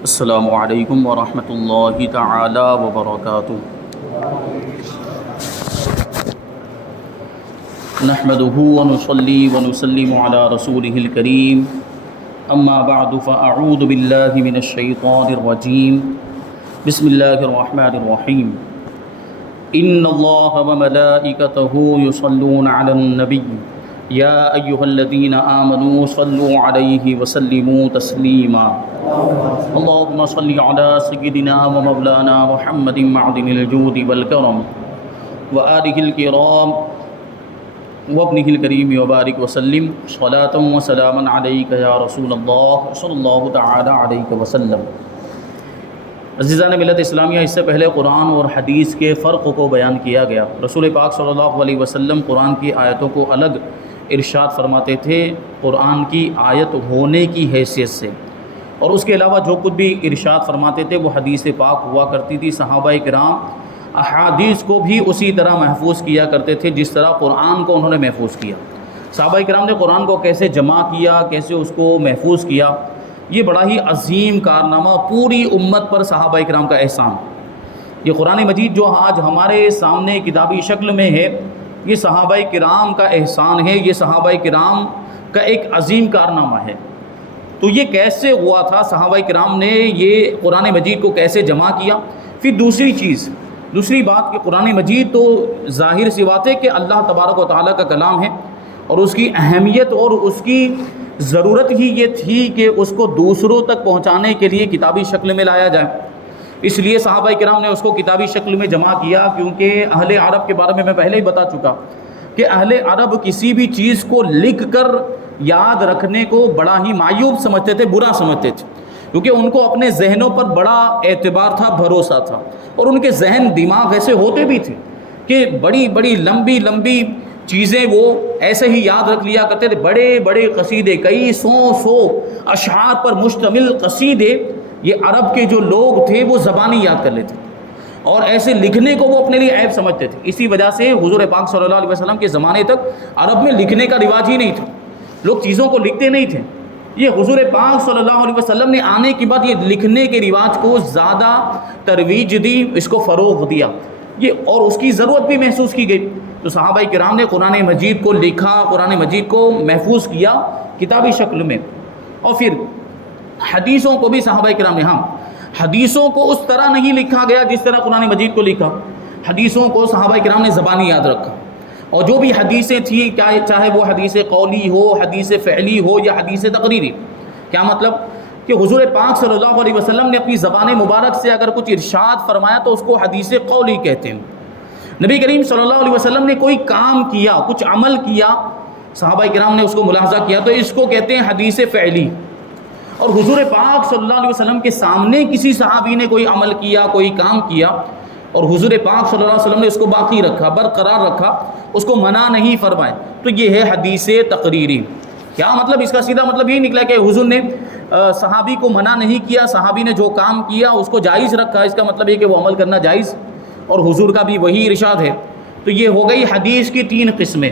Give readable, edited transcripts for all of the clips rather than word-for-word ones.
السلام علیکم ورحمۃ اللہ تعالی وبرکاتہ۔ نحمده ونصلي ونسلم على رسوله الكريم، اما بعد فاعوذ باللہ من الشیطان الرجیم، بسم اللہ الرحمن الرحیم۔ ان اللہ وملائکته یصلون علی النبی یا ایہا الذین آمنوا صلوا علیہ وسلموا تسلیما۔ اللهم صل على سيدنا ومولانا محمد معدن الجود والكرم وآله الكرام وابنه الكريم وبارك وسلم صلاة وسلاما عليك يا رسول الله صلی اللہ تعالی علیہ وسلم۔ عزیزان ملت اسلامیہ، اس سے پہلے قرآن اور حدیث کے فرق کو بیان کیا گیا۔ رسول پاک صلی اللہ علیہ وسلم قرآن کی آیتوں کو الگ ارشاد فرماتے تھے قرآن کی آیت ہونے کی حیثیت سے، اور اس کے علاوہ جو کچھ بھی ارشاد فرماتے تھے وہ حدیث پاک ہوا کرتی تھی۔ صحابہ کرام احادیث کو بھی اسی طرح محفوظ کیا کرتے تھے جس طرح قرآن کو انہوں نے محفوظ کیا۔ صحابہ کرام نے قرآن کو کیسے جمع کیا، کیسے اس کو محفوظ کیا، یہ بڑا ہی عظیم کارنامہ، پوری امت پر صحابہ کرام کا احسان۔ یہ قرآن مجید جو آج ہمارے سامنے کتابی شکل میں ہے، یہ صحابہ کرام کا احسان ہے، یہ صحابہ کرام کا ایک عظیم کارنامہ ہے۔ تو یہ کیسے ہوا تھا، صحابہ کرام نے یہ قرآن مجید کو کیسے جمع کیا؟ پھر دوسری بات کہ قرآن مجید تو ظاہر سی بات ہے کہ اللہ تبارک و تعالیٰ کا کلام ہے، اور اس کی اہمیت اور اس کی ضرورت ہی یہ تھی کہ اس کو دوسروں تک پہنچانے کے لیے کتابی شکل میں لایا جائے۔ اس لیے صحابہ کرام نے اس کو کتابی شکل میں جمع کیا، کیونکہ اہل عرب کے بارے میں پہلے ہی بتا چکا کہ اہل عرب کسی بھی چیز کو لکھ کر یاد رکھنے کو بڑا ہی معیوب سمجھتے تھے، برا سمجھتے تھے، کیونکہ ان کو اپنے ذہنوں پر بڑا اعتبار تھا، بھروسہ تھا، اور ان کے ذہن دماغ ایسے ہوتے بھی تھے کہ بڑی لمبی چیزیں وہ ایسے ہی یاد رکھ لیا کرتے تھے۔ بڑے قصیدے، کئی سو اشعار پر مشتمل قصیدے یہ عرب کے جو لوگ تھے وہ زبانی یاد کر لیتے، اور ایسے لکھنے کو وہ اپنے لیے عیب سمجھتے تھے۔ اسی وجہ سے حضور پاک صلی اللہ علیہ وسلم کے زمانے تک عرب میں لکھنے کا رواج ہی نہیں تھا، لوگ چیزوں کو لکھتے نہیں تھے۔ یہ حضور پاک صلی اللہ علیہ وسلم نے آنے کے بعد یہ لکھنے کے رواج کو زیادہ ترویج دی، اس کو فروغ دیا، اور اس کی ضرورت بھی محسوس کی گئی۔ تو صحابہ کرام نے قرآن مجید کو لکھا، قرآن مجید کو محفوظ کیا کتابی شکل میں، اور پھر حدیثوں کو بھی صحابہ کرام نے، حدیثوں کو اس طرح نہیں لکھا گیا جس طرح قرآن مجید کو لکھا۔ حدیثوں کو صحابہ کرام نے زبانی یاد رکھا، اور جو بھی حدیثیں تھیں، چاہے وہ حدیث قولی ہو، حدیث فعلی ہو یا حدیث تقریری۔ کیا مطلب؟ کہ حضور پاک صلی اللہ علیہ وسلم نے اپنی زبان مبارک سے اگر کچھ ارشاد فرمایا تو اس کو حدیث قولی کہتے ہیں۔ نبی کریم صلی اللہ علیہ وسلم نے کوئی کام کیا، کچھ عمل کیا، صحابہ کرام نے اس کو ملاحظہ کیا، تو اس کو کہتے ہیں حدیث فعلی۔ اور حضور پاک صلی اللہ علیہ وسلم کے سامنے کسی صحابی نے کوئی عمل کیا، کوئی کام کیا، اور حضور پاک صلی اللہ علیہ وسلم نے اس کو باقی رکھا، برقرار رکھا، اس کو منع نہیں فرمائے، تو یہ ہے حدیث تقریری۔ کیا مطلب؟ اس کا سیدھا مطلب یہ نکلا کہ حضور نے صحابی کو منع نہیں کیا، صحابی نے جو کام کیا اس کو جائز رکھا، اس کا مطلب یہ کہ وہ عمل کرنا جائز، اور حضور کا بھی وہی ارشاد ہے۔ تو یہ ہو گئی حدیث کی 3 قسمیں۔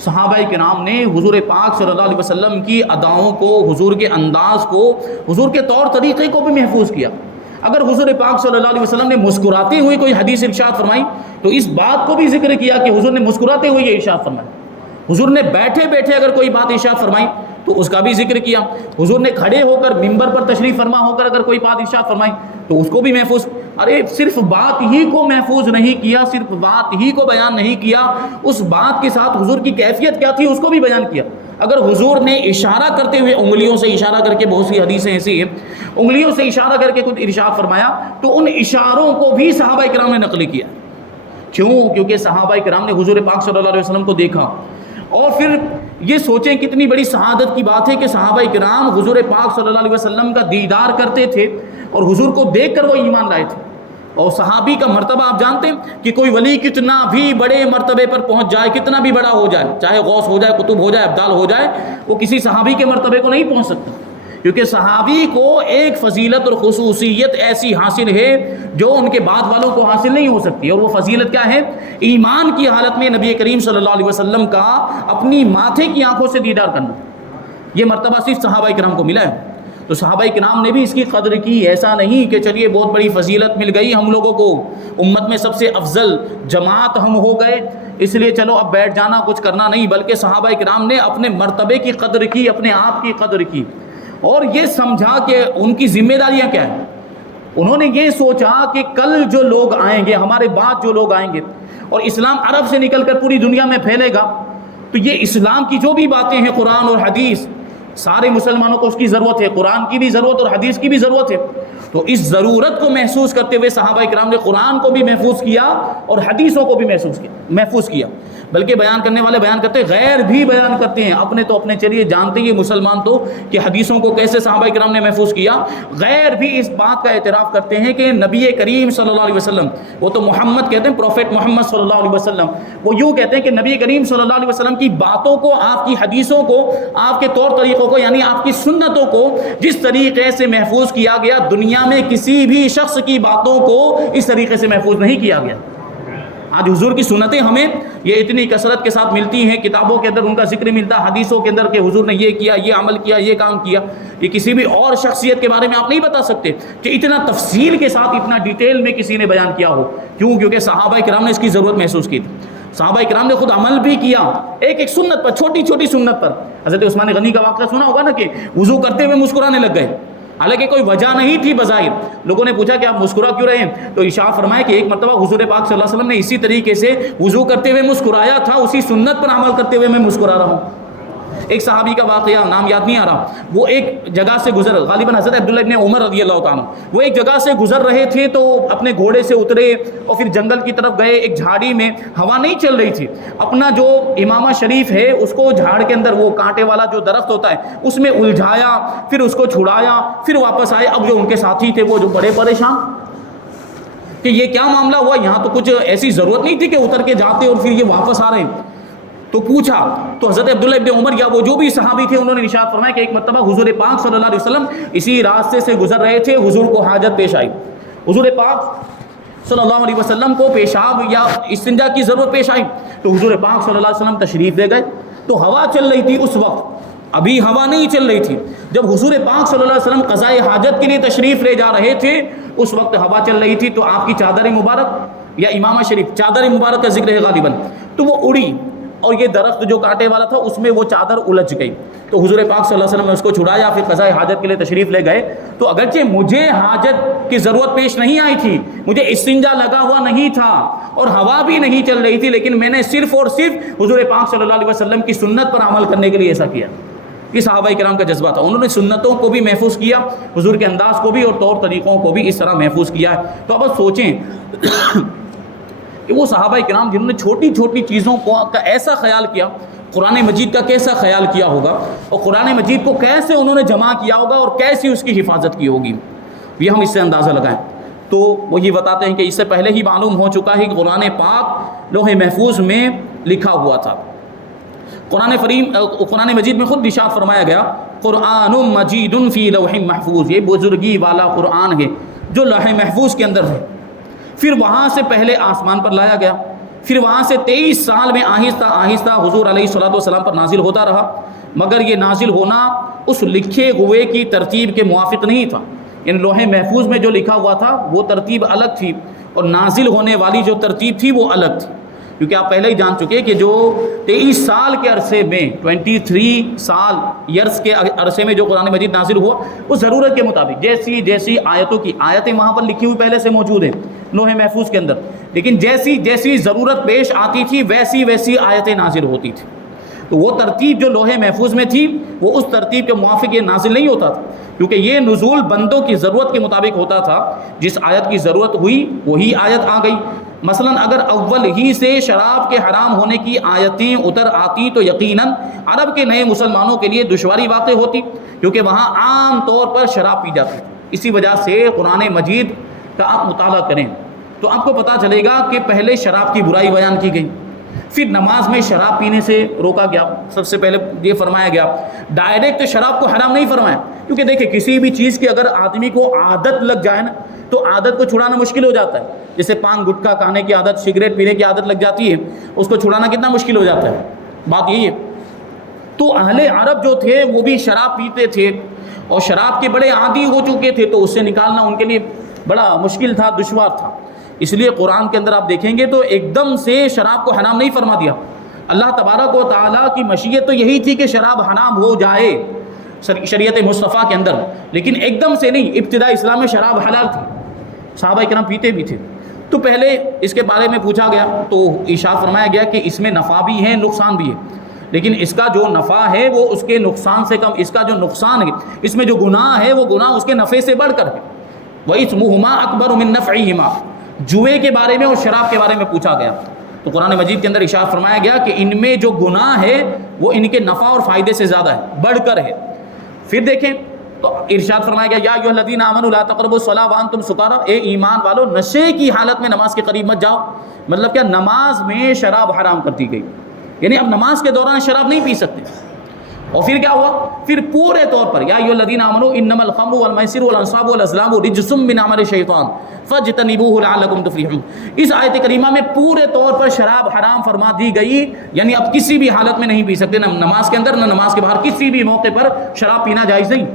صحابہ کرام نے حضور پاک صلی اللہ علیہ وسلم کی اداؤں کو، حضور کے انداز کو، حضور کے طور طریقے کو بھی محفوظ کیا۔ اگر حضور پاک صلی اللہ علیہ وسلم نے مسکراتے ہوئے کوئی حدیث ارشاد فرمائی تو اس بات کو بھی ذکر کیا کہ حضور نے مسکراتے ہوئے یہ ارشاد فرمایا۔ حضور نے بیٹھے بیٹھے اگر کوئی بات ارشاد فرمائی تو اس کا بھی ذکر کیا۔ حضور نے کھڑے ہو کر ممبر پر تشریف فرما ہو کر اگر کوئی بات ارشاد فرمائی تو اس کو بھی محفوظ۔ صرف بات ہی کو محفوظ نہیں کیا، صرف بات ہی کو بیان نہیں کیا، اس بات کے ساتھ حضور کی کیفیت کیا تھی اس کو بھی بیان کیا۔ اگر حضور نے اشارہ کرتے ہوئے، انگلیوں سے اشارہ کر کے، بہت سی حدیثیں ایسی ہیں انگلیوں سے اشارہ کر کے کچھ ارشاد فرمایا تو ان اشاروں کو بھی صحابہ کرام نے نقل کیا۔ کیونکہ صحابہ کرام نے حضور پاک صلی اللہ علیہ وسلم کو دیکھا، اور پھر یہ سوچیں کتنی بڑی سعادت کی بات ہے کہ صحابہ کرام حضور پاک صلی اللہ علیہ وسلم کا دیدار کرتے تھے اور حضور کو دیکھ کر وہ ایمان لائے تھے۔ اور صحابی کا مرتبہ آپ جانتے ہیں کہ کوئی ولی کتنا بھی بڑے مرتبے پر پہنچ جائے، کتنا بھی بڑا ہو جائے، چاہے غوث ہو جائے، قطب ہو جائے، ابدال ہو جائے، وہ کسی صحابی کے مرتبے کو نہیں پہنچ سکتا، کیونکہ صحابی کو ایک فضیلت اور خصوصیت ایسی حاصل ہے جو ان کے بعد والوں کو حاصل نہیں ہو سکتی، اور وہ فضیلت کیا ہے؟ ایمان کی حالت میں نبی کریم صلی اللہ علیہ وسلم کا اپنی ماتھے کی آنکھوں سے دیدار کرنا۔ یہ مرتبہ صرف صحابہ کرام کو ملا ہے۔ تو صحابہ کرام نے بھی اس کی قدر کی. ایسا نہیں کہ چلیے بہت بڑی فضیلت مل گئی ہم لوگوں کو, امت میں سب سے افضل جماعت ہم ہو گئے اس لیے چلو اب بیٹھ جانا کچھ کرنا نہیں, بلکہ صحابہ کرام نے اپنے مرتبے کی قدر کی, اپنے آپ کی قدر کی, اور یہ سمجھا کہ ان کی ذمہ داریاں کیا ہیں. انہوں نے یہ سوچا کہ کل جو لوگ آئیں گے, ہمارے بعد جو لوگ آئیں گے, اور اسلام عرب سے نکل کر پوری دنیا میں پھیلے گا, تو یہ اسلام کی جو بھی باتیں ہیں قرآن اور حدیث, سارے مسلمانوں کو اس کی ضرورت ہے, قرآن کی بھی ضرورت اور حدیث کی بھی ضرورت ہے. تو اس ضرورت کو محسوس کرتے ہوئے صحابہ کرام نے قرآن کو بھی محفوظ کیا اور حدیثوں کو بھی محفوظ کیا. بلکہ بیان کرنے والے بیان کرتے ہیں, غیر بھی بیان کرتے ہیں, اپنے تو اپنے چلیے جانتے ہی مسلمان تو کہ حدیثوں کو کیسے صحابہ کرام نے محفوظ کیا, غیر بھی اس بات کا اعتراف کرتے ہیں کہ نبی کریم صلی اللہ علیہ وسلم, وہ تو محمد کہتے ہیں, پروفیٹ محمد صلی اللہ علیہ وسلم, وہ یوں کہتے ہیں کہ نبی کریم صلی اللہ علیہ وسلم کی باتوں کو, آپ کی حدیثوں کو, آپ کے طور طریقوں کو, یعنی آپ کی سنتوں کو جس طریقے سے محفوظ کیا گیا, دنیا میں کسی بھی شخص کی باتوں کو اس طریقے سے محفوظ نہیں کیا گیا. آج حضور کی سنتیں ہمیں یہ اتنی کثرت کے ساتھ ملتی ہیں, کتابوں کے اندر ان کا ذکر ملتا ہے, حدیثوں کے اندر کہ حضور نے یہ کیا, یہ عمل کیا, یہ کام کیا. یہ کسی بھی اور شخصیت کے بارے میں آپ نہیں بتا سکتے کہ اتنا تفصیل کے ساتھ, اتنا ڈیٹیل میں کسی نے بیان کیا ہو. کیوں؟ کیونکہ صحابہ کرام نے اس کی ضرورت محسوس کی تھی. صحابہ کرام نے خود عمل بھی کیا ایک سنت پر, چھوٹی چھوٹی سنت پر. حضرت عثمان غنی کا واقعہ سنا ہوگا نا کہ وضو کرتے ہوئے مسکرانے لگ گئے, حالانکہ کوئی وجہ نہیں تھی بظاہر. لوگوں نے پوچھا کہ آپ مسکرا کیوں رہے ہیں, تو ارشاد فرمایا کہ ایک مرتبہ حضور پاک صلی اللہ علیہ وسلم نے اسی طریقے سے وضو کرتے ہوئے مسکرایا تھا, اسی سنت پر عمل کرتے ہوئے میں مسکرا رہا ہوں. ایک صحابی کا واقعہ, نام یاد نہیں آ رہا, وہ ایک جگہ سے گزر, غالباً حضرت عبداللہ ابن عمر رضی اللہ تعالیٰ, وہ ایک جگہ سے گزر رہے تھے تو اپنے گھوڑے سے اترے اور پھر جنگل کی طرف گئے. ایک جھاڑی میں ہوا نہیں چل رہی تھی, اپنا جو امامہ شریف ہے اس کو جھاڑ کے اندر, وہ کانٹے والا جو درخت ہوتا ہے اس میں الجھایا, پھر اس کو چھڑایا, پھر واپس آئے. اب جو ان کے ساتھی تھے وہ جو بڑے پریشان کہ یہ کیا معاملہ ہوا, یہاں تو کچھ ایسی ضرورت نہیں تھی کہ اتر کے جاتے اور پھر یہ واپس آ رہے ہیں. تو پوچھا تو حضرت عبداللہ ابن عمر یا وہ جو بھی صحابی تھے انہوں نے ارشاد فرمایا کہ ایک مرتبہ حضور پاک صلی اللہ علیہ وسلم اسی راستے سے گزر رہے تھے, حضور کو حاجت پیش آئی, حضور پاک صلی اللہ علیہ وسلم کو پیشاب یا استنجا کی ضرورت پیش آئی, تو حضور پاک صلی اللہ علیہ وسلم تشریف لے گئے. تو ہوا چل رہی تھی اس وقت, ابھی ہوا نہیں چل رہی تھی. جب حضور پاک صلی اللہ علیہ وسلم قضاء حاجت کے لیے تشریف لے جا رہے تھے اس وقت ہوا چل رہی تھی, تو آپ کی چادر مبارک یا امامہ شریف, چادر مبارک کا ذکر ہے غالباً, تو وہ اڑی اور یہ درخت جو کانٹے والا تھا اس میں وہ چادر الجھ گئی. تو حضور پاک صلی اللہ علیہ وسلم نے اس کو چھڑایا, پھر قضاء حاجت کے لیے تشریف لے گئے. تو اگرچہ مجھے حاجت کی ضرورت پیش نہیں آئی تھی, مجھے استنجا لگا ہوا نہیں تھا اور ہوا بھی نہیں چل رہی تھی, لیکن میں نے صرف اور صرف حضور پاک صلی اللہ علیہ وسلم کی سنت پر عمل کرنے کے لیے ایسا کیا. یہ صحابہ کرام کا جذبہ تھا, انہوں نے سنتوں کو بھی محفوظ کیا, حضور کے انداز کو بھی اور طور طریقوں کو بھی اس طرح محفوظ کیا ہے. تو اب سوچیں کہ وہ صحابہ کرام جنہوں نے چھوٹی چھوٹی چیزوں کا ایسا خیال کیا, قرآن مجید کا کیسا خیال کیا ہوگا, اور قرآن مجید کو کیسے انہوں نے جمع کیا ہوگا اور کیسی اس کی حفاظت کی ہوگی, یہ ہم اس سے اندازہ لگائیں. تو وہ یہ بتاتے ہیں کہ اس سے پہلے ہی معلوم ہو چکا ہے کہ قرآن پاک لوح محفوظ میں لکھا ہوا تھا. قرآن مجید میں خود ارشاد فرمایا گیا, قرآن مجید فی لوح محفوظ, یہ بزرگی والا قرآن ہے جو لوح محفوظ کے اندر ہے. پھر وہاں سے پہلے آسمان پر لایا گیا, پھر وہاں سے 23 سال میں آہستہ آہستہ حضور علیہ الصلوۃ والسلام پر نازل ہوتا رہا, مگر یہ نازل ہونا اس لکھے ہوئے کی ترتیب کے موافق نہیں تھا. ان لوح محفوظ میں جو لکھا ہوا تھا وہ ترتیب الگ تھی, اور نازل ہونے والی جو ترتیب تھی وہ الگ تھی. کیونکہ آپ پہلے ہی جان چکے کہ جو 23 سال کے عرصے میں 23 سال ایئرس کے عرصے میں جو قرآن مجید نازل ہوا وہ ضرورت کے مطابق جیسی جیسی آیتوں کی آیتیں وہاں پر لکھی ہوئی پہلے سے موجود ہیں لوح محفوظ کے اندر, لیکن جیسی جیسی ضرورت پیش آتی تھی ویسی ویسی آیتیں نازل ہوتی تھی. تو وہ ترتیب جو لوح محفوظ میں تھی وہ اس ترتیب کے موافق یہ نازل نہیں ہوتا تھا, کیونکہ یہ نزول بندوں کی ضرورت کے مطابق ہوتا تھا. جس آیت کی ضرورت ہوئی وہی آیت آ گئی. مثلا اگر اول ہی سے شراب کے حرام ہونے کی آیتیں اتر آتی تو یقیناً عرب کے نئے مسلمانوں کے لیے دشواری واقع ہوتی, کیونکہ وہاں عام طور پر شراب پی جاتی. اسی وجہ سے قرآن مجید کا آپ مطالعہ کریں تو آپ کو پتہ چلے گا کہ پہلے شراب کی برائی بیان کی گئی, پھر نماز میں شراب پینے سے روکا گیا. سب سے پہلے یہ فرمایا گیا, ڈائریکٹ شراب کو حرام نہیں فرمایا, کیونکہ دیکھیں کسی بھی چیز کی اگر آدمی کو عادت لگ جائے نا تو عادت کو چھڑانا مشکل ہو جاتا ہے. جیسے پان گٹکا کھانے کی عادت, سگریٹ پینے کی عادت لگ جاتی ہے, اس کو چھڑانا کتنا مشکل ہو جاتا ہے. بات یہی ہے. تو اہل عرب جو تھے وہ بھی شراب پیتے تھے, اور شراب کے بڑے عادی ہو چکے تھے، تو اس سے نکالنا ان کے لیے بڑا مشکل تھا، دشوار تھا۔ اس لیے قرآن کے اندر آپ دیکھیں گے تو ایک دم سے شراب کو حرام نہیں فرما دیا۔ اللہ تبارک و تعالیٰ کی مشیت تو یہی تھی کہ شراب حرام ہو جائے شریعت مصطفیٰ کے اندر، لیکن ایک دم سے نہیں۔ ابتدا اسلام میں شراب حلال تھی، صحابہ کرام پیتے بھی تھے، تو پہلے اس کے بارے میں پوچھا گیا تو ارشاد فرمایا گیا کہ اس میں نفع بھی ہے، نقصان بھی ہے، لیکن اس کا جو نفع ہے وہ اس کے نقصان سے کم، اس کا جو نقصان ہے، اس میں جو گناہ ہے وہ گناہ اس کے نفع سے بڑھ کر ہے۔ وَإِثْمُهُمَا أَكْبَرُ مِن نَفْعِهِمَا، جوئے کے بارے میں اور شراب کے بارے میں پوچھا گیا تو قرآن مجید کے اندر ارشاد فرمایا گیا کہ ان میں جو گناہ ہے وہ ان کے نفع اور فائدے سے زیادہ ہے، بڑھ کر ہے۔ پھر دیکھیں تو ارشاد فرمایا گیا یا ایھا الذین آمنوا لا تقربوا الصلاۃ وانتم سکارى، اے ایمان والو نشے کی حالت میں نماز کے قریب مت جاؤ۔ مطلب کیا؟ نماز میں شراب حرام کر دی گئی، یعنی اب نماز کے دوران شراب نہیں پی سکتے۔ اور پھر کیا ہوا؟ پھر پورے طور پر یا ایھا الذین آمنوا انما الخمر والمیسر والانصاب والازلام رجس من عمل الشیطان فاجتنبوه لعلکم تفلحون۔ اس آیت کریمہ میں پورے طور پر شراب حرام فرما دی گئی، یعنی اب کسی بھی حالت میں نہیں پی سکتے، نہ نماز کے اندر نہ نماز کے باہر، کسی بھی موقع پر شراب پینا جائز نہیں۔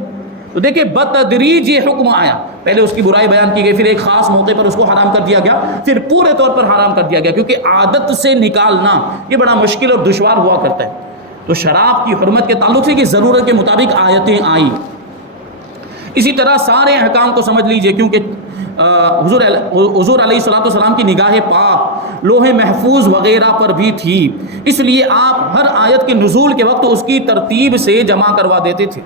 تو دیکھیں بتدریج یہ حکم آیا، پہلے اس کی برائی بیان کی گئی، پھر ایک خاص موقع پر اس کو حرام کر دیا گیا، پھر پورے طور پر حرام کر دیا گیا، کیونکہ عادت سے نکالنا یہ بڑا مشکل اور دشوار ہوا کرتا ہے۔ تو شراب کی حرمت کے تعلق سے کہ ضرورت کے مطابق آیتیں آئیں۔ اسی طرح سارے احکام کو سمجھ لیجئے، کیونکہ حضور علیہ السلام کی نگاہ پاک لوح محفوظ وغیرہ پر بھی تھی، اس لیے آپ ہر آیت کے نزول کے وقت اس کی ترتیب سے جمع کروا دیتے تھے۔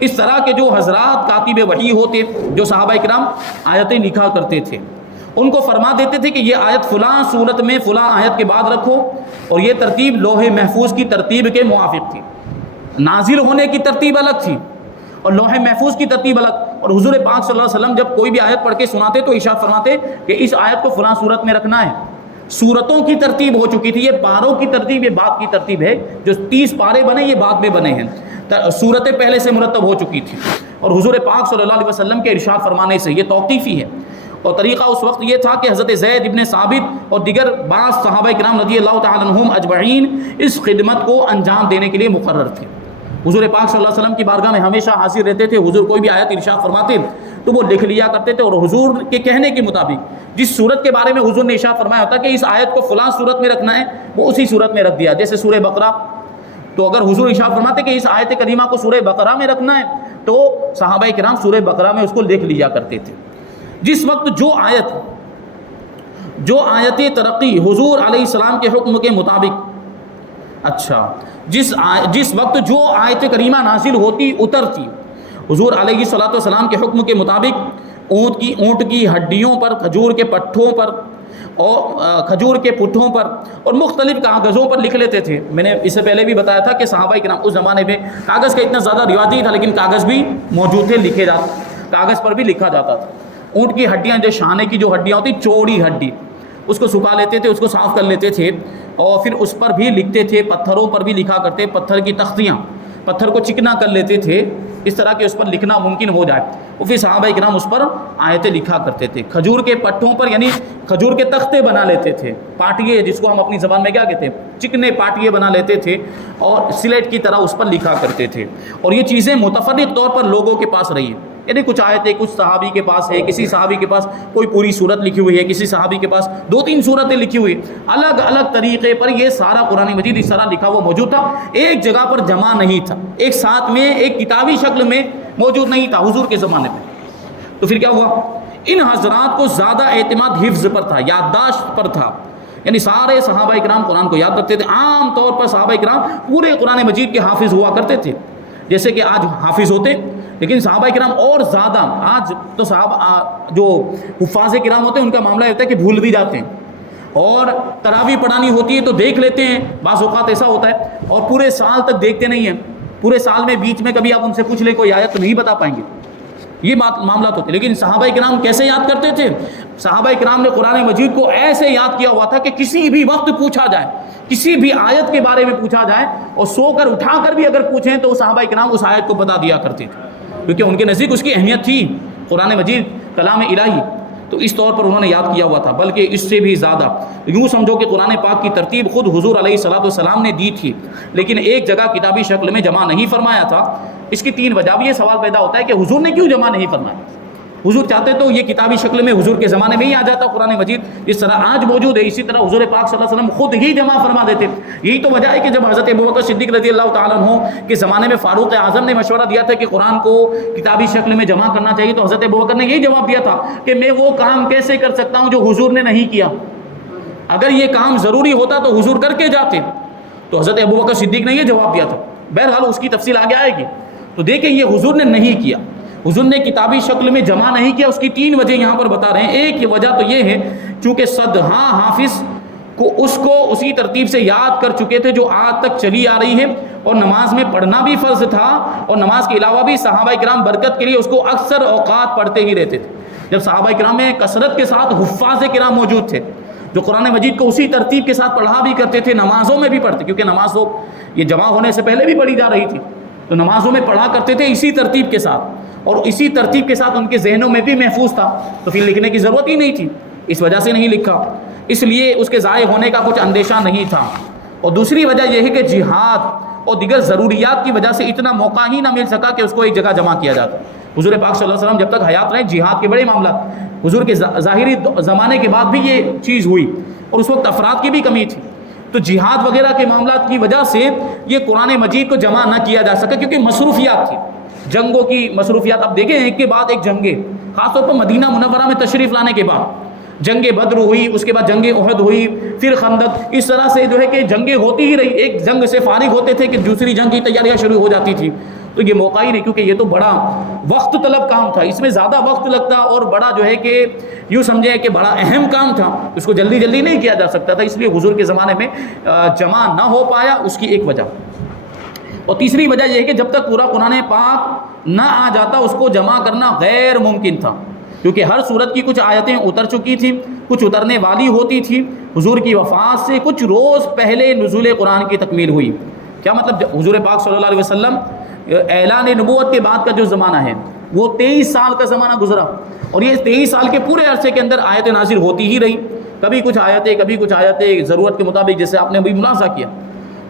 اس طرح کے جو حضرات کاتب وحی ہوتے، جو صحابہ کرام آیتیں لکھا کرتے تھے، ان کو فرما دیتے تھے کہ یہ آیت فلاں صورت میں فلاں آیت کے بعد رکھو، اور یہ ترتیب لوح محفوظ کی ترتیب کے موافق تھی۔ نازل ہونے کی ترتیب الگ تھی اور لوح محفوظ کی ترتیب الگ، اور حضور پاک صلی اللہ علیہ وسلم جب کوئی بھی آیت پڑھ کے سناتے تو ارشاد فرماتے کہ اس آیت کو فلاں صورت میں رکھنا ہے۔ صورتوں کی ترتیب ہو چکی تھی، یہ پاروں کی ترتیب یہ بعد کی ترتیب ہے، جو 30 پارے بنے یہ بعد میں بنے ہیں، صورتیں پہلے سے مرتب ہو چکی تھی۔ اور حضور پاک صلی اللہ علیہ وسلم کے ارشاد فرمانے سے یہ توقیفی ہے، اور طریقہ اس وقت یہ تھا کہ حضرت زید ابن ثابت اور دیگر بعض صحابہ کرام رضی اللہ تعالی عنہم اجمعین اس خدمت کو انجام دینے کے لیے مقرر تھے۔ حضور پاک صلی اللہ علیہ وسلم کی بارگاہ میں ہمیشہ حاضر رہتے تھے، حضور کوئی بھی آیت ارشاد فرماتے تو وہ لکھ لیا کرتے تھے، اور حضور کے کہنے کے مطابق جس صورت کے بارے میں حضور نے ارشاد فرمایا ہوتا کہ اس آیت کو فلاں صورت میں رکھنا ہے، وہ اسی صورت میں رکھ دیا۔ جیسے سورہ بقرہ، تو اگر حضور ارشاد فرماتے کہ اس آیت کریمہ کو سورہ بقرہ میں رکھنا ہے تو صحابہ کرام سورہ بقرہ میں اس کو لکھ لیا کرتے تھے۔ جس وقت جو آیت ترقی حضور علیہ السلام کے حکم کے مطابق، جس وقت جو آیت کریمہ نازل ہوتی اترتی، حضور علیہ السلام کے حکم کے مطابق اونٹ کی ہڈیوں پر، کھجور کے پٹھوں پر اور کھجور کے پٹھوں پر اور مختلف کاغذوں پر لکھ لیتے تھے۔ میں نے اس سے پہلے بھی بتایا تھا کہ صحابہ کرام اس زمانے میں کاغذ کا اتنا زیادہ رواج نہیں تھا، لیکن کاغذ بھی موجود تھے، لکھے جاتے، کاغذ پر بھی لکھا جاتا تھا۔ اونٹ کی ہڈیاں، جو شانے کی جو ہڈیاں ہوتی، چوڑی ہڈی، اس کو سکھا لیتے تھے، اس کو صاف کر لیتے تھے، اور پھر اس پر بھی لکھتے تھے، پتھروں پر بھی لکھا کرتے، پتھر کی تختیاں، پتھر کو چکنا کر لیتے تھے اس طرح کہ اس پر لکھنا ممکن ہو جائے، اور پھر صحابہ کرام اس پر آیتیں لکھا کرتے تھے۔ کھجور کے پٹھوں پر یعنی کھجور کے تختے بنا لیتے تھے، پاٹیے جس کو ہم اپنی زبان میں کیا کہتے ہیں، چکنے پاٹیے بنا لیتے تھے اور سلیٹ کی طرح اس پر لکھا کرتے تھے۔ اور یہ چیزیں متفرق طور پر لوگوں کے پاس رہی ہیں، یعنی کچھ آیتیں کچھ صحابی کے پاس ہے، کسی صحابی کے پاس کوئی پوری صورت لکھی ہوئی ہے، کسی صحابی کے پاس 2-3 صورتیں لکھی ہوئی، الگ الگ طریقے پر یہ سارا قرآن مجید اس طرح لکھا ہوا موجود تھا، ایک جگہ پر جمع نہیں تھا، ایک ساتھ میں ایک کتابی شکل میں موجود نہیں تھا حضور کے زمانے میں۔ تو پھر کیا ہوا؟ ان حضرات کو زیادہ اعتماد حفظ پر تھا، یادداشت پر تھا، یعنی سارے صحابہ کرام قرآن کو یاد رکھتے تھے۔ عام طور پر صحابہ کرام پورے قرآن مجید کے حافظ ہوا کرتے تھے، جیسے کہ آج حافظ ہوتے، لیکن صحابہ کرام اور زیادہ، آج تو صحابہ جو حفاظ کرام ہوتے ہیں ان کا معاملہ ہوتا ہے کہ بھول بھی جاتے ہیں، اور تراویح پڑھانی ہوتی ہے تو دیکھ لیتے ہیں، بعض اوقات ایسا ہوتا ہے، اور پورے سال تک دیکھتے نہیں ہیں، پورے سال میں بیچ میں کبھی آپ ان سے پوچھ لیں کوئی آیت تو نہیں بتا پائیں گے، یہ معاملات ہوتے ہیں۔ لیکن صحابہ کرام کیسے یاد کرتے تھے؟ صحابہ کرام نے قرآن مجید کو ایسے یاد کیا ہوا تھا کہ کسی بھی وقت پوچھا جائے، کسی بھی آیت کے بارے میں پوچھا جائے، اور سو کر اٹھا کر بھی اگر پوچھیں تو صحابہ کرام اس آیت کو بتا دیا کرتے تھے، کیونکہ ان کے نزدیک اس کی اہمیت تھی۔ قرآن مجید کلام الہی، تو اس طور پر انہوں نے یاد کیا ہوا تھا، بلکہ اس سے بھی زیادہ یوں سمجھو کہ قرآن پاک کی ترتیب خود حضور علیہ الصلوۃ والسلام نے دی تھی، لیکن ایک جگہ کتابی شکل میں جمع نہیں فرمایا تھا۔ اس کی 3 وجہ۔ اب یہ سوال پیدا ہوتا ہے کہ حضور نے کیوں جمع نہیں فرمایا؟ حضور چاہتے تو یہ کتابی شکل میں حضور کے زمانے میں ہی آ جاتا قرآن مجید، اس طرح آج موجود ہے، اسی طرح حضور پاک صلی اللہ علیہ وسلم خود ہی جمع فرما دیتے۔ یہی تو وجہ ہے کہ جب حضرت ابوبکر صدیق رضی اللہ تعالیٰ عنہ کے زمانے میں فاروق اعظم نے مشورہ دیا تھا کہ قرآن کو کتابی شکل میں جمع کرنا چاہیے، تو حضرت ابوبکر نے یہی جواب دیا تھا کہ میں وہ کام کیسے کر سکتا ہوں جو حضور نے نہیں کیا؟ اگر یہ کام ضروری ہوتا تو حضور کر کے جاتے۔ تو حضرت ابوبکر صدیق نے یہ جواب دیا تھا۔ بہرحال اس کی تفصیل آگے آئے گی۔ تو دیکھیں یہ حضور نے نہیں کیا، حضور نے کتابی شکل میں جمع نہیں کیا۔ اس کی 3 وجہ یہاں پر بتا رہے ہیں۔ ایک وجہ تو یہ ہے چونکہ صدہاں حافظ کو اسی ترتیب سے یاد کر چکے تھے جو آج تک چلی آ رہی ہے، اور نماز میں پڑھنا بھی فرض تھا، اور نماز کے علاوہ بھی صحابہ کرام برکت کے لیے اس کو اکثر اوقات پڑھتے ہی رہتے تھے۔ جب صحابہ کرام میں کثرت کے ساتھ حفاظ کرام موجود تھے جو قرآن مجید کو اسی ترتیب کے ساتھ پڑھا بھی کرتے تھے، نمازوں میں بھی پڑھتے، کیونکہ نماز تو یہ جمع ہونے سے پہلے بھی پڑھی جا رہی تھی، تو نمازوں میں پڑھا کرتے تھے اسی ترتیب کے ساتھ، اور اسی ترتیب کے ساتھ ان کے ذہنوں میں بھی محفوظ تھا، تو پھر لکھنے کی ضرورت ہی نہیں تھی، اس وجہ سے نہیں لکھا، اس لیے اس کے ضائع ہونے کا کچھ اندیشہ نہیں تھا۔ اور دوسری وجہ یہ ہے کہ جہاد اور دیگر ضروریات کی وجہ سے اتنا موقع ہی نہ مل سکا کہ اس کو ایک جگہ جمع کیا جاتا۔ حضور پاک صلی اللہ علیہ وسلم جب تک حیات رہے جہاد کے بڑے معاملات، حضور کے ظاہری زمانے کے بعد بھی یہ چیز ہوئی، اور اس وقت افراد کی بھی کمی تھی، تو جہاد وغیرہ کے معاملات کی وجہ سے یہ قرآن مجید کو جمع نہ کیا جا سکا، کیونکہ مصروفیات تھی، جنگوں کی مصروفیات۔ اب دیکھیں ایک کے بعد ایک جنگیں، خاص طور پر مدینہ منورہ میں تشریف لانے کے بعد جنگ بدر ہوئی، اس کے بعد جنگ احد ہوئی، پھر خندق، اس طرح سے جو ہے کہ جنگیں ہوتی ہی رہی، ایک جنگ سے فارغ ہوتے تھے کہ دوسری جنگ کی تیاریاں شروع ہو جاتی تھی، تو یہ موقع ہی نہیں، کیونکہ یہ تو بڑا وقت طلب کام تھا، اس میں زیادہ وقت لگتا، اور بڑا جو ہے کہ یوں سمجھیں کہ بڑا اہم کام تھا، اس کو جلدی جلدی نہیں کیا جا سکتا تھا، اس لیے حضور کے زمانے میں جمع نہ ہو پایا، اس کی ایک وجہ۔ اور تیسری وجہ یہ ہے کہ جب تک پورا قرآن پاک نہ آ جاتا اس کو جمع کرنا غیر ممکن تھا، کیونکہ ہر سورت کی کچھ آیتیں اتر چکی تھیں، کچھ اترنے والی ہوتی تھی، حضور کی وفات سے کچھ روز پہلے نزول قرآن کی تکمیل ہوئی۔ کیا مطلب؟ حضور پاک صلی اللہ علیہ وسلم اعلان نبوت کے بعد کا جو زمانہ ہے وہ 23 سال کا زمانہ گزرا، اور یہ 23 سال کے پورے عرصے کے اندر آیتیں نازل ہوتی ہی رہی، کبھی کچھ آیتیں ضرورت کے مطابق، جیسے آپ نے ابھی ملاحظہ کیا۔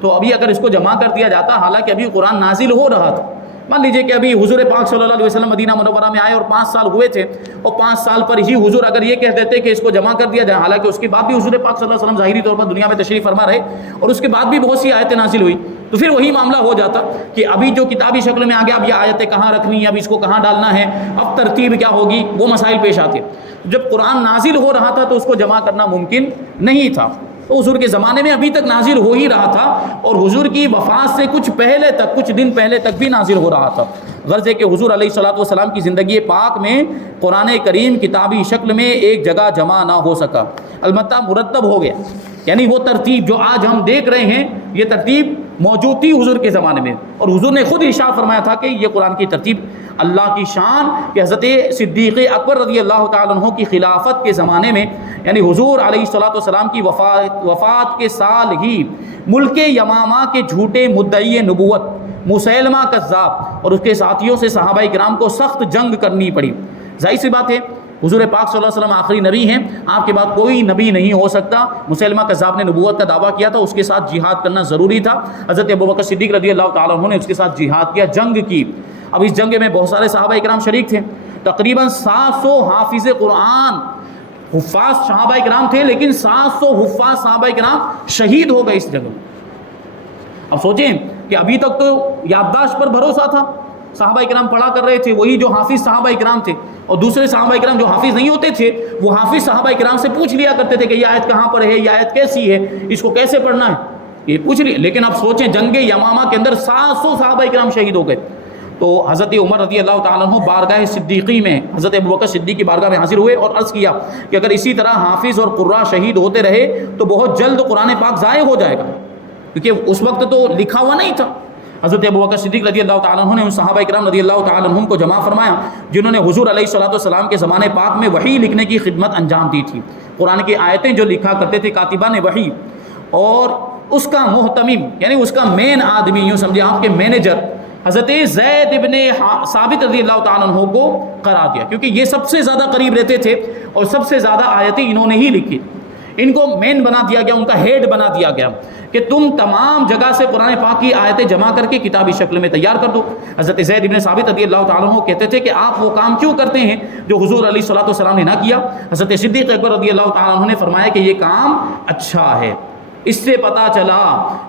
تو ابھی اگر اس کو جمع کر دیا جاتا، حالانکہ ابھی قرآن نازل ہو رہا تھا، مان لیجئے کہ ابھی حضور پاک صلی اللہ علیہ وسلم مدینہ منورہ میں آئے اور 5 سال ہوئے تھے، اور 5 سال پر ہی حضور اگر یہ کہہ دیتے کہ اس کو جمع کر دیا جائے، حالانکہ اس کے بعد بھی حضور پاک صلی اللہ علیہ وسلم ظاہری طور پر دنیا میں تشریف فرما رہے، اور اس کے بعد بھی بہت سی آیتیں نازل ہوئی، تو پھر وہی معاملہ ہو جاتا کہ ابھی جو کتابی شکل میں آ گیا، اب یہ آیتیں کہاں رکھنی ہے، اب اس کو کہاں ڈالنا ہے، اب ترتیب کیا ہوگی، وہ مسائل پیش آتے۔ جب قرآن نازل ہو رہا تھا تو اس کو جمع کرنا ممکن نہیں تھا، تو حضور کے زمانے میں ابھی تک نازل ہو ہی رہا تھا، اور حضور کی وفات سے کچھ دن پہلے تک بھی نازل ہو رہا تھا، غرض ہے کہ حضور علیہ الصلوۃ والسلام کی زندگی پاک میں قرآن کریم کتابی شکل میں ایک جگہ جمع نہ ہو سکا، البتہ مرتب ہو گیا، یعنی وہ ترتیب جو آج ہم دیکھ رہے ہیں یہ ترتیب موجود تھی حضور کے زمانے میں، اور حضور نے خود ارشاد فرمایا تھا کہ یہ قرآن کی ترتیب اللہ کی شان کہ حضرت صدیق اکبر رضی اللہ تعالیٰ عنہ کی خلافت کے زمانے میں، یعنی حضور علیہ الصلوۃ والسلام کی وفات کے سال ہی ملک یمامہ کے جھوٹے مدعی نبوت مسیلمہ کذاب اور اس کے ساتھیوں سے صحابہ کرام کو سخت جنگ کرنی پڑی۔ ظاہر سی بات ہے حضور پاک صلی اللہ علیہ وسلم آخری نبی ہیں، آپ کے بعد کوئی نبی نہیں ہو سکتا، مسیلمہ کذاب نے نبوت کا دعویٰ کیا تھا، اس کے ساتھ جہاد کرنا ضروری تھا، حضرت ابوبکر صدیق رضی اللہ تعالیٰ عنہ نے اس کے ساتھ جہاد کیا، جنگ کی۔ اب اس جنگ میں بہت سارے صحابہ کرام شریک تھے، تقریباً 700 حافظ قرآن حفاظ صحابہ کرام تھے، لیکن 700 حفاظ صحابہ کرام شہید ہو گئے اس جنگ میں۔ اب سوچیں کہ ابھی تک تو یادداشت پر بھروسہ تھا، صحابہ کرام پڑھا کر رہے تھے، وہی جو حافظ صحابہ کرام تھے، اور دوسرے صحابہ کرام جو حافظ نہیں ہوتے تھے وہ حافظ صحابہ کرام سے پوچھ لیا کرتے تھے کہ یہ آیت کہاں پر ہے، یہ آیت کیسی ہے، اس کو کیسے پڑھنا ہے، یہ پوچھ لیا۔ لیکن اب سوچیں جنگ یمامہ کے اندر 700 صحابہ کرام شہید ہو گئے، تو حضرت عمر رضی اللہ تعالیٰ عنہ بارگاہ صدیقی میں حضرت ابوبکر صدیق کی بارگاہ میں حاضر ہوئے اور عرض کیا کہ اگر اسی طرح حافظ اور قراء شہید ہوتے رہے تو بہت جلد قرآن پاک ضائع ہو جائے گا، کیونکہ اس وقت تو لکھا ہوا نہیں تھا۔ حضرت ابوبکر صدیق رضی اللہ تعالیٰ عنہ نے ان صحابہ کرام رضی اللہ تعالیٰ عنہم کو جمع فرمایا جنہوں نے حضور علیہ الصلوۃ والسلام کے زمانے پاک میں وحی لکھنے کی خدمت انجام دی تھی، قرآن کی آیتیں جو لکھا کرتے تھے کاتبان وحی، اور اس کا محتمم یعنی اس کا مین آدمی، یوں سمجھے آپ کے مینیجر حضرت زید ابن ثابت رضی اللہ تعالیٰ عنہ کو قرار دیا، کیونکہ یہ سب سے زیادہ قریب رہتے تھے اور سب سے زیادہ آیتیں انہوں نے ہی لکھی۔ ان کو مین بنا دیا گیا، ان کا ہیڈ بنا دیا گیا کہ تم تمام جگہ سے قرآن پاک کی آیتیں جمع کر کے کتابی شکل میں تیار کر دو۔ حضرت زید ابن ثابت رضی اللہ تعالیٰ عنہ کہتے تھے کہ آپ وہ کام کیوں کرتے ہیں جو حضور علیہ الصلوۃ والسلام نے نہ کیا؟ حضرت صدیق اکبر رضی اللہ تعالیٰ عنہ نے فرمایا کہ یہ کام اچھا ہے۔ اس سے پتہ چلا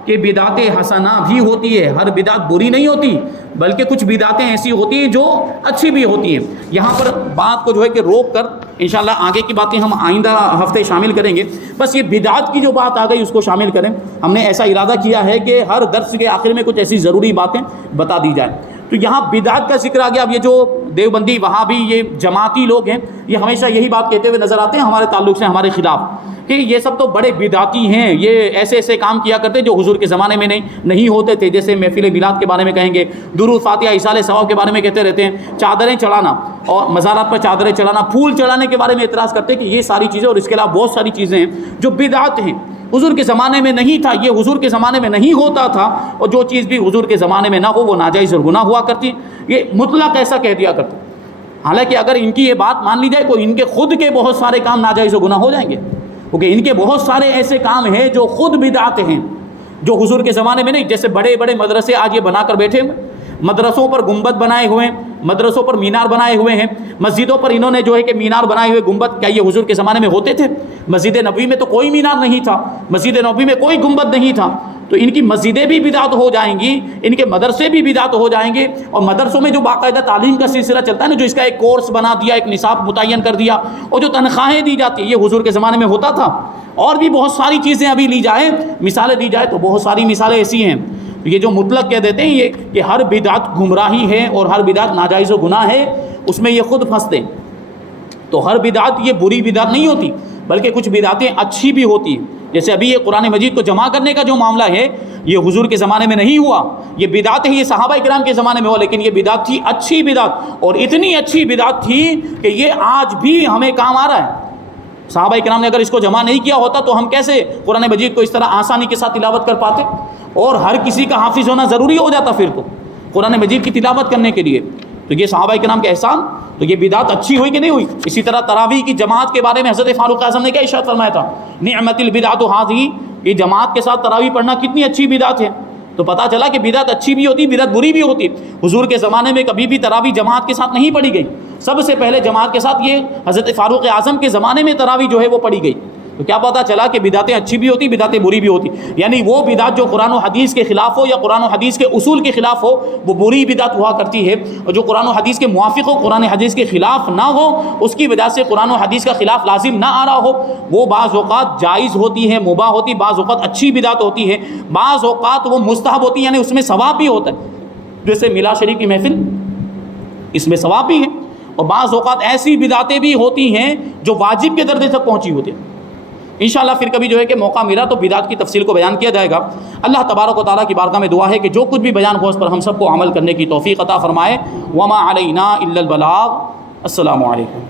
کہ بدعت حسنہ بھی ہوتی ہے، ہر بدعت بری نہیں ہوتی، بلکہ کچھ بدعتیں ایسی ہوتی ہیں جو اچھی بھی ہوتی ہیں۔ یہاں پر بات کو جو ہے کہ روک کر انشاءاللہ آگے کی باتیں ہم آئندہ ہفتے شامل کریں گے، بس یہ بدعت کی جو بات آ گئی اس کو شامل کریں۔ ہم نے ایسا ارادہ کیا ہے کہ ہر درس کے آخر میں کچھ ایسی ضروری باتیں بتا دی جائیں۔ تو یہاں بدعت کا ذکر آ گیا۔ اب یہ جو دیوبندی وہابی یہ جماعتی لوگ ہیں، یہ ہمیشہ یہی بات کہتے ہوئے نظر آتے ہیں ہمارے تعلق سے ہمارے خلاف کہ یہ سب تو بڑے بدعتی ہیں، یہ ایسے ایسے کام کیا کرتے جو حضور کے زمانے میں نہیں ہوتے تھے، جیسے محفل میلاد کے بارے میں کہیں گے، درود فاتحہ ایصال ثواب کے بارے میں کہتے رہتے ہیں، چادریں چڑھانا اور مزارات پر چادریں چڑھانا، پھول چڑھانے کے بارے میں اعتراض کرتے ہیں کہ یہ ساری چیزیں اور اس کے علاوہ بہت ساری چیزیں ہیں جو بدعت ہیں، حضور کے زمانے میں نہیں تھا، یہ حضور کے زمانے میں نہیں ہوتا تھا، اور جو چیز بھی حضور کے زمانے میں نہ ہو وہ ناجائز اور گناہ ہوا کرتی، یہ مطلق ایسا کہہ دیا کرتے۔ حالانکہ اگر ان کی یہ بات مان لی جائے تو ان کے خود کے بہت سارے کام ناجائز و گناہ ہو جائیں گے، کیونکہ ان کے بہت سارے ایسے کام ہیں جو خود بدعت ہیں، جو حضور کے زمانے میں نہیں۔ جیسے بڑے بڑے مدرسے آج یہ بنا کر بیٹھے ہوئے، مدرسوں پر گنبد بنائے ہوئے ہیں، مدرسوں پر مینار بنائے ہوئے ہیں، مسجدوں پر انہوں نے جو ہے کہ مینار بنائے ہوئے، گنبد، کیا یہ حضور کے زمانے میں ہوتے تھے؟ مسجد نبوی میں تو کوئی مینار نہیں تھا، مسجد نبوی میں کوئی گنبد نہیں تھا، تو ان کی مسجدیں بھی بدعت ہو جائیں گی، ان کے مدرسے بھی بدعت ہو جائیں گے۔ اور مدرسوں میں جو باقاعدہ تعلیم کا سلسلہ چلتا ہے نا، جو اس کا ایک کورس بنا دیا، ایک نصاب متعین کر دیا، اور جو تنخواہیں دی جاتی ہیں، یہ حضور کے زمانے میں ہوتا تھا۔ اور بھی بہت ساری چیزیں ابھی لی جائیں، مثالیں دی جائے تو بہت ساری مثالیں ایسی ہیں۔ یہ جو مطلق کہہ دیتے ہیں یہ کہ ہر بدعت گمراہی ہے اور ہر بدعت ناجائز و گناہ ہے، اس میں یہ خود پھنستے ہیں۔ تو ہر بدعت یہ بری بدعت نہیں ہوتی، بلکہ کچھ بدعتیں اچھی بھی ہوتی ہیں۔ جیسے ابھی یہ قرآن مجید کو جمع کرنے کا جو معاملہ ہے، یہ حضور کے زمانے میں نہیں ہوا، یہ بدعت ہے، یہ صحابہ کرام کے زمانے میں ہوا، لیکن یہ بدعت تھی اچھی بدعت، اور اتنی اچھی بدعت تھی کہ یہ آج بھی ہمیں کام آ رہا ہے۔ صحابہ کرام نے اگر اس کو جمع نہیں کیا ہوتا تو ہم کیسے قرآن مجید کو اس طرح آسانی کے ساتھ تلاوت کر پاتے؟ اور ہر کسی کا حافظ ہونا ضروری ہو جاتا پھر تو قرآن مجید کی تلاوت کرنے کے لیے۔ تو یہ صحابہ کرام کے احسان، تو یہ بدعت اچھی ہوئی کہ نہیں ہوئی؟ اسی طرح تراویح کی جماعت کے بارے میں حضرت فاروق اعظم نے کیا ارشاد فرمایا تھا؟ نعمت البدعۃ ھذہ، یہ جماعت کے ساتھ تراویح پڑھنا کتنی اچھی بدعت ہے۔ تو پتہ چلا کہ بدعت اچھی بھی ہوتی، بدعت بری بھی ہوتی۔ حضور کے زمانے میں کبھی بھی تراویح جماعت کے ساتھ نہیں پڑھی گئی، سب سے پہلے جماعت کے ساتھ یہ حضرت فاروق اعظم کے زمانے میں تراویح جو ہے وہ پڑھی گئی۔ تو کیا پتہ چلا کہ بدعتیں اچھی بھی ہوتی، بدعتیں بری بھی ہوتی، یعنی وہ بدعت جو قرآن و حدیث کے خلاف ہو یا قرآن و حدیث کے اصول کے خلاف ہو وہ بری بدعت ہوا کرتی ہے، اور جو قرآن و حدیث کے موافق ہو، قرآن حدیث کے خلاف نہ ہو، اس کی وجہ سے قرآن و حدیث کا خلاف لازم نہ آ رہا ہو، وہ بعض اوقات جائز ہوتی ہے، مباح ہوتی، بعض اوقات اچھی بدعت ہوتی ہے، بعض اوقات وہ مستحب ہوتی ہے، یعنی اس میں ثواب بھی ہوتا ہے، جیسے میلاد شریف کی محفل، اس میں ثواب بھی ہے، اور بعض اوقات ایسی بدعتیں بھی ہوتی ہیں جو واجب کے درجے تک پہنچی ہوتی ہیں۔ انشاءاللہ پھر کبھی جو ہے کہ موقع ملا تو بدعت کی تفصیل کو بیان کیا جائے گا۔ اللہ تبارک و تعالیٰ کی بارگاہ میں دعا ہے کہ جو کچھ بھی بیان ہو اس پر ہم سب کو عمل کرنے کی توفیق عطا فرمائے۔ وما علینا الا البلاغ۔ السلام علیکم۔